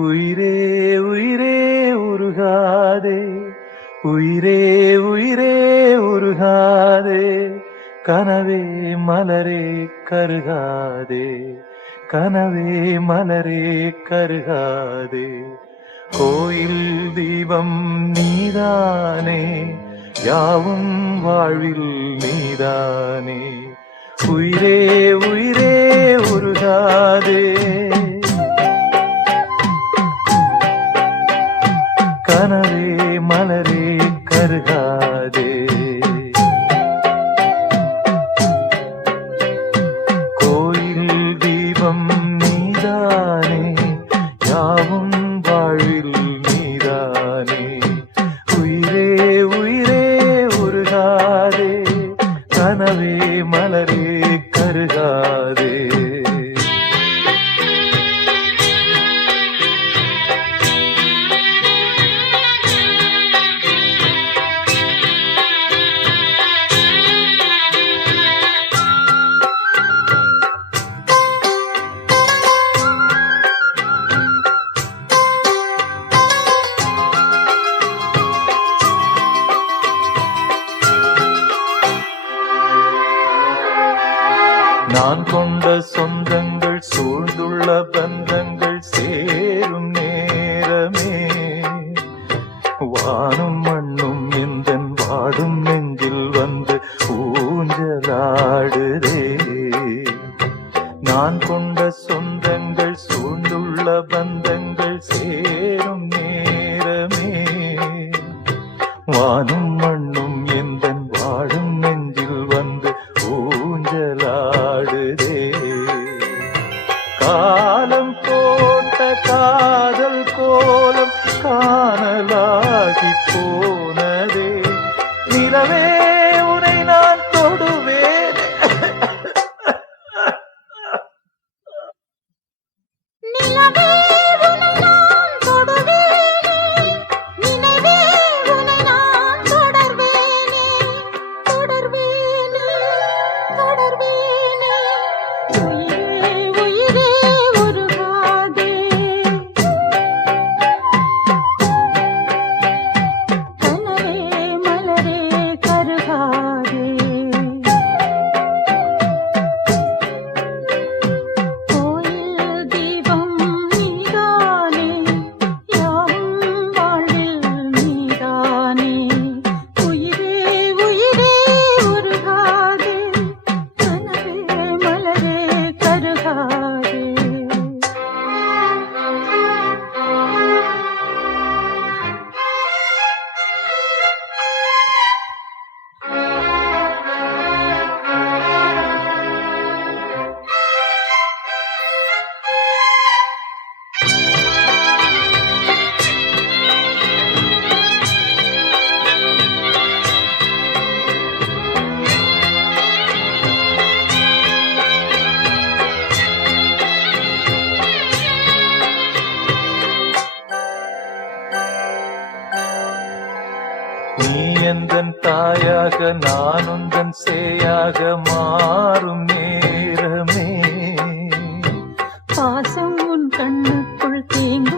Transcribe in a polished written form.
உயிரே உயிரே உருகாதே, உயிரே உயிரே உருகாதே, கனவே மலரே கருகாதே, கனவே மலரே கருகாதே. கோயில் தீபம் நீதானே, யாவும் வாழ்வில் நீதானே. உயிரே உயிரே உருகாதே, கனவே மலரே கருகாதே. கோயில் தீபம் நீதானே, யாவும் வாழ்வில் நீதானே. உயிரே உயிரே உருகாதே, கனவே மலரே கருகாதே. நான் கொண்ட சொந்தங்கள் சூழ்ந்துள்ள பந்தங்கள் சேரும் நேரமே, வானும் மண்ணும் எந்தன் வாடும் நெஞ்சில் வந்து ஊஞ்சலாடுதே. நான் கொண்ட சொந்தங்கள் சூழ்ந்துள்ள பந்தங்கள் சேரும் நேரமே, வானும் மண்ணும் எந்தன் வாடும் நெஞ்சில் வந்து ஊஞ்சலாடுதே. காலம் போட்ட காதல் கோலம் காணலாகி போனதே. நிலவே உனை நான் தொடுவேன், நிலவே உனை நான் தொடுவேனே, நினைவே உனை நான் தொடர்வேனே, தொடர்வேனே, தொடர்வேனே. உயிரே உயிரே உருகாதே, கனவே மலரே கருகாதே. கோயில் தீபம் நீதானே, யாவும் வாழ்வில் நீதானே. உயிரே உயிரே உருகாதே, கனவே மலரே கருகாதே. நீ எந்தன் தாயாக நான் உந்தன் சேயாக மாறும் நேரமே. பாசம் உன் கண்ணுக்குள் தேங்கும்